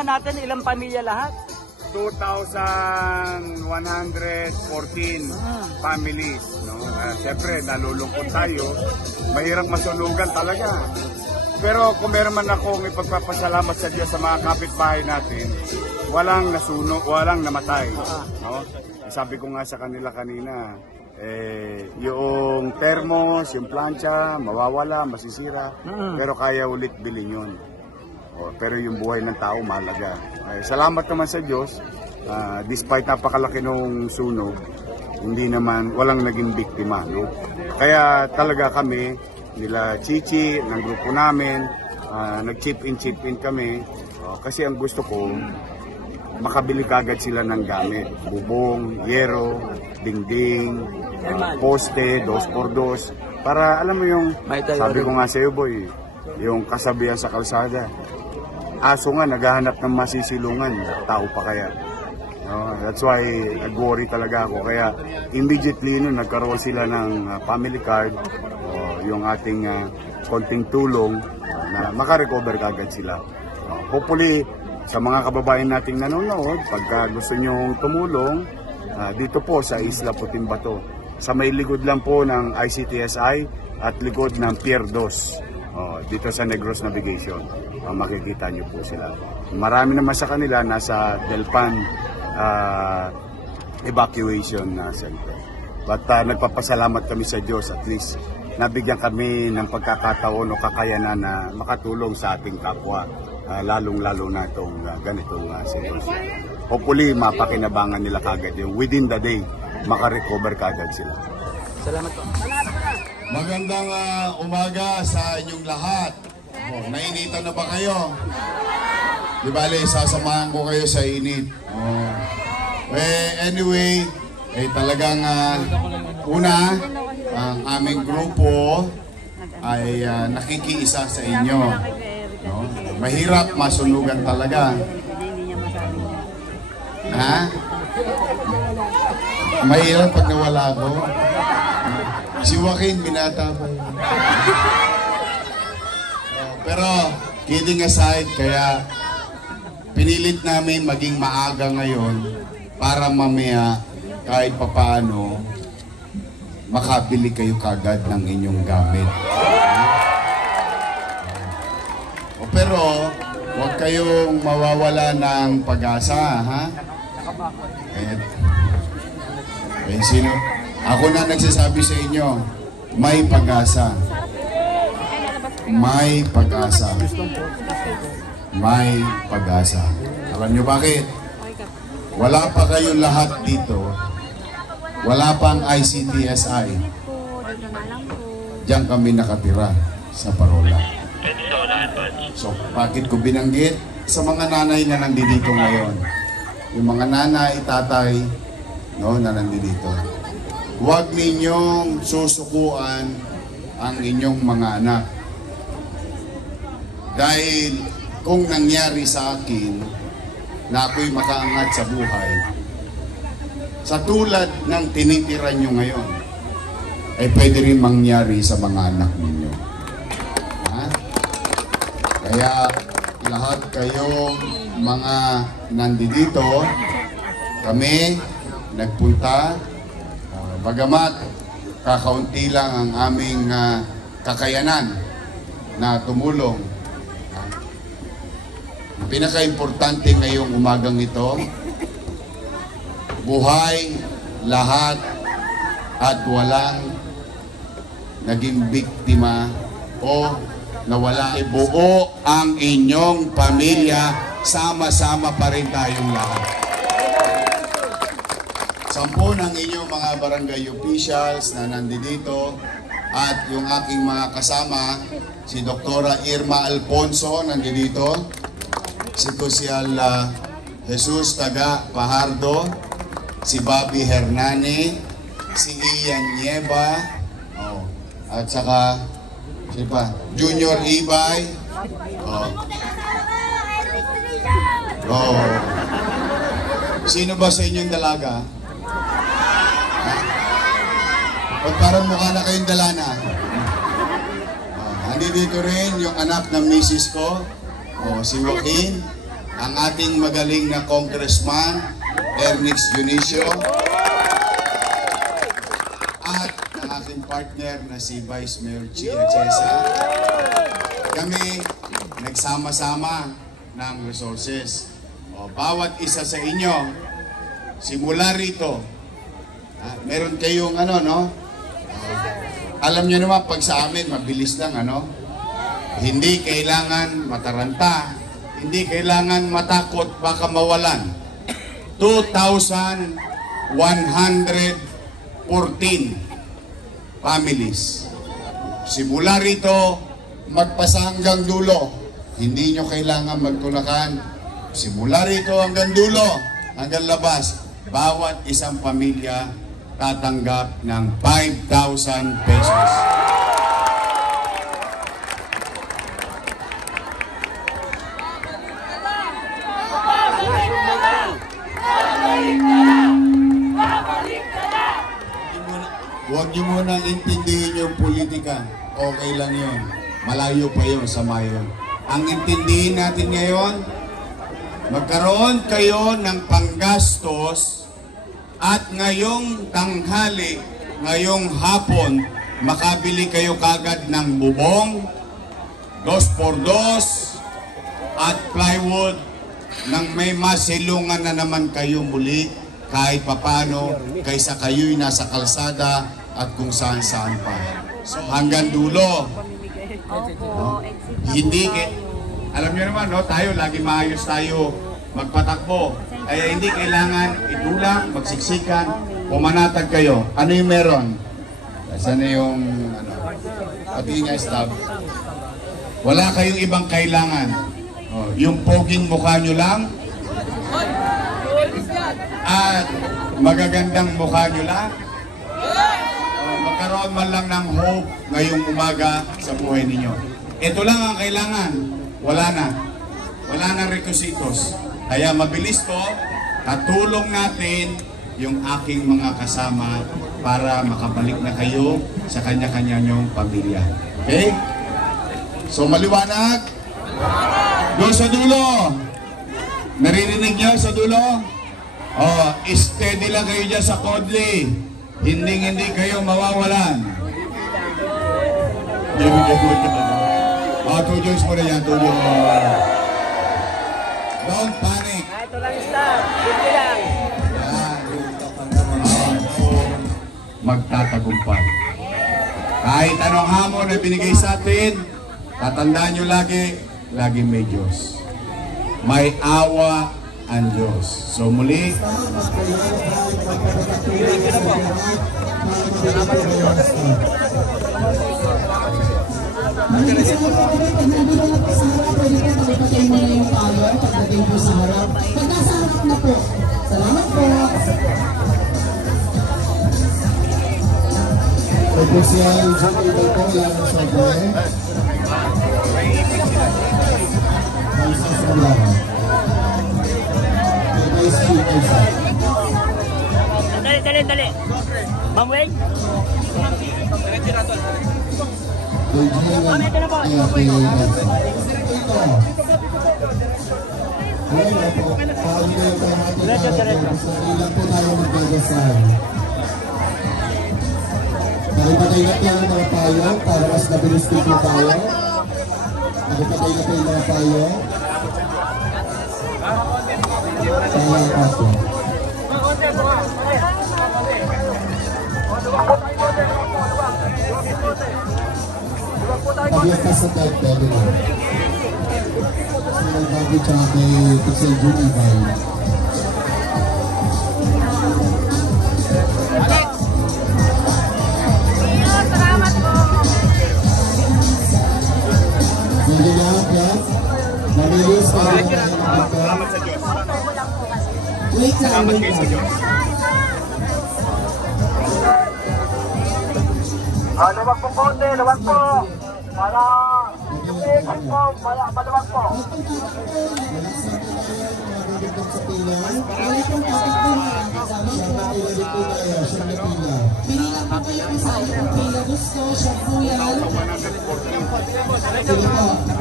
palakpakan natin, ilang pamilya lahat? 2,114 families. No? Siyempre, nalulungkot tayo. Mahirap masunugan talaga. Pero kung meron man akong ipagpapasalamat sa Diyos sa mga kapitbahay natin, walang nasunog, walang namatay. No? Sabi ko nga sa kanila kanina, yung thermos, yung plancha, mawawala, masisira, pero kaya ulit bilhin yun. Pero yung buhay ng tao mahalaga. Salamat naman sa Diyos, despite napakalaki ng sunog, hindi naman, walang naging biktima. No? Kaya talaga kami, nila Chichi, ng grupo namin, nag-chip in kami, kasi ang gusto ko, makabili kagad sila ng gamit. Bubong, yero, dingding, poste, 2x2, para alam mo yung, sabi ko nga sa iyo boy, yung kasabihan sa kalsada, aso nga naghahanap ng masisilungan, tao pa kaya. That's why nag-worry talaga ako. Kaya immediately nun nagkaroon sila ng family card, yung ating konting tulong na makarecover kagad sila. Hopefully, sa mga kababayan nating nanonood, pagka gusto nyong tumulong, dito po sa Isla Puting Bato, sa may likod lang po ng ICTSI at likod ng Pier 2, dito sa Negros Navigation. Makikita nyo po sila. Marami naman sa kanila nasa Delpan Evacuation Center. But nagpapasalamat kami sa Diyos, at least nabigyan kami ng pagkakataon o kakayanan na makatulong sa ating kapwa, lalong-lalo na itong ganitong sitwasyon. Hopefully, mapakinabangan nila kagad yung within the day, makarecover kagad sila. Salamat po. Magandang umaga sa inyong lahat. Nainitan na ba kayo? Di bale, sasamahan ko kayo sa init. Anyway, talagang una, ang aming grupo ay nakikiisa sa inyo. No? Mahirap masunugan talaga. Ha? Mahirap pag nawala ako. Si Joaquin, binata pa yun. Pero, kidding aside, kaya pinilit namin maging maaga ngayon para mamaya kahit papaano makabili kayo kagad ng inyong gamit. Pero, huwag kayong mawawala ng pag-asa, ha? Sino? Ako na nagsasabi sa inyo, may pag-asa. May pag-asa. May pag-asa. Alam nyo bakit? Wala pa kayong lahat dito. Wala pang ICTSI. Diyan kami nakatira sa Parola. So, bakit ko binanggit? Sa mga nanay na nandito ngayon. Yung mga nanay, tatay, no, na nandito. Huwag ninyong susukuan ang inyong mga anak. Dahil kung nangyari sa akin na ako'y makaangat sa buhay, sa tulad ng tinitiran nyo ngayon, ay pwede rin mangyari sa mga anak ninyo. Ha? Kaya lahat kayong mga nandito, kami nagpunta, bagamat kakaunti lang ang aming kakayanan na tumulong. Ang pinaka-importante ngayong umagang ito, buhay, lahat, at walang naging biktima o nawala. Buo ang inyong pamilya, sama-sama pa rin tayong lahat. 10 ng inyong mga barangay officials na nandito at yung aking mga kasama, si Dr. Irma Alfonso nandito, si Kusyal Jesus Taga Pajardo, si Bobby Hernani, si Ian Nieva, at saka si pa, Junior Ibay. Sino ba sa inyong dalaga? Ba't parang mukha na kayong dalana? Nandito rin yung anak ng misis ko, si Joaquin, ang ating magaling na Congressman, Ernix Dionisio, at ang aking partner na si Vice Mayor Chia Chesa. Kami nagsama-sama ng resources. Bawat isa sa inyo, simula rito, meron kayong alam niyo naman pag sa amin, mabilis lang hindi kailangan mataranta, hindi kailangan matakot, baka mawalan. 2,114 families. Simula rito, magpasa hanggang dulo. Hindi nyo kailangan magtulakan. Simula rito hanggang dulo, hanggang labas, bawat isang pamilya tatanggap ng 5,000 pesos. Huwag niyo munang intindihin yung politika. Okay lang yun. Malayo pa yun sa mayon. Ang intindihin natin ngayon, magkaroon kayo ng panggastos at ngayong tanghali, ngayong hapon, makabili kayo kagad ng bubong, 2x2 at plywood nang may masilungan na naman kayo muli kahit papano kaysa kayo'y nasa kalsada at kung saan-saan pa. So hanggang dulo. Hindi alam niyo naman, tayo lagi maayos tayo magpatakbo. Kaya hindi kailangan itulak, magsiksikan, pumanatag kayo. Ano yung meron? Saan na yung pati nga stop? Wala kayong ibang kailangan. Yung poging mukha nyo lang at magagandang mukha nyo lang. Magkaroon man lang ng hope ngayong umaga sa buhay ninyo. Ito lang ang kailangan. Wala na. Wala na requisitos. Kaya mabilis to, katulong natin yung aking mga kasama para makabalik na kayo sa kanya-kanya nyong pamilya. Okay? So maliwanag? Doon sa dulo. Naririnig niyo sa dulo? Steady lang kayo dyan sa Kodli. Hindi kayo mawawalan. Two joints mo na yan, 2 joints. Don't panic. Ito lang stop. Dito lang. Magtatagumpay. Kahit anong hamon na binigay sa atin, tatandaan nyo lagi may Diyos. May awa ang Diyos. So muli, Salamat po. Official Jumbo po lang sa buhay. Sa sebelah. Dali. Ma'am Wade? Ma'am, ito na po. Ilan po tayo magdadasal. Nakipatay na tayo mga payo para mas nabilis dito tayo. Nakipatay na tayo mga payo. Sayang ako. Pag-yasta sa type pwede na. Sinal bago tsaka may pixel June ibay. Salamat po. Hindi na, Piat. Namilis pa rin na Salamat sa Diyos. wait lang. Salamat kayo sa Diyos. Luwag po konti, luwag po. Para yung ikot po, maluwag po. Pinilang po kayo isa. Pila gusto, siya po yan. Sige po.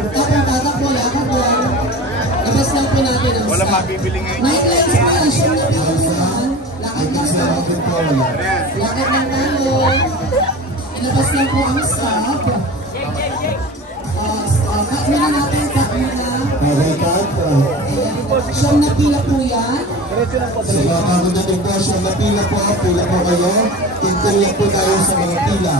Tapos tatak po, yakap po. Ibas lang po natin Wala mabibili ngayon. Nightlife station na po yan. Lakad lang po. Lakad lang namin. Ilabas lang po ang stop. Cut muna natin, cut muna. Siyam na pila po yan. Sa mga kagunating po, siyam na pila po. Pila po kayo. Tintin lang po tayo sa mga pila.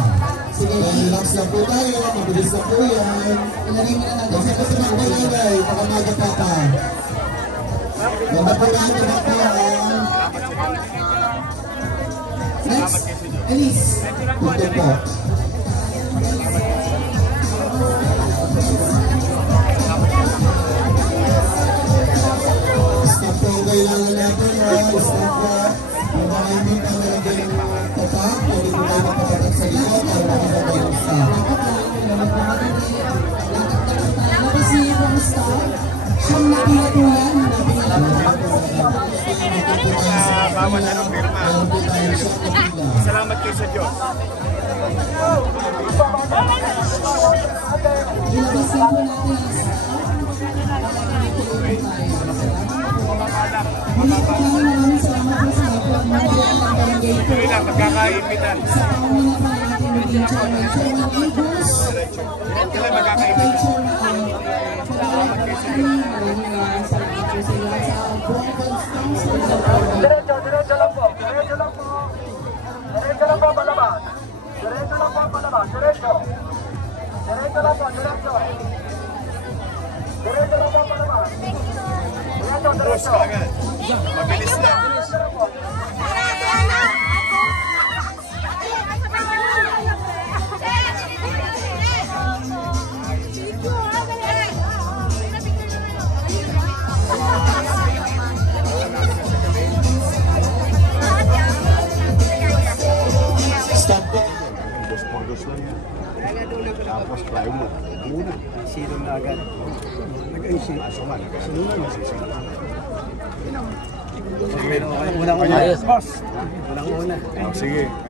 Sige, Relax lang po tayo. Mabilis na po yan. ilagay mo na natin Kasi sa kasi magpalalay. Baka magapa pa. Ganda po lang. Ganda po yan. Next, Elise. Ito po. Stop po ang kailangan natin. Stop po. Yung mga hindi pa nalagay ng tatak, pwede po tayo magpapatak sa likod para makakabay ng stop. Labas niyo po ang stop. Siyam na pila po yan. Bawat anong firma. Meron po tayo siya kapila. Salamat kayo sa Diyos. Ilabas lang po natin ang stop. Maraming salamat po sa mga pagmamahal ng barangay po. Tuloy lang, magkakaibitan. Sa panguna pa natin maging Chairman Eagles. Sila magkakaibitan. Maraming salamat po sa lahat sa buong constance. Diretso lang po. Diretso lang po. Diretso lang po palabas. Diretso lang po palabas. Diretso. Diretso lang po. Diretso. Diretso lang po palabas. Diretso, diretso. Mabilis lang. Diretso lang po. Stop po. Dos lang yan. Tapos plywood. Muna. Silong na agad. Nag-ayusin. Asuma. Nag-ayusin. Unang-una. Ayos, boss. Unang-una. Sige.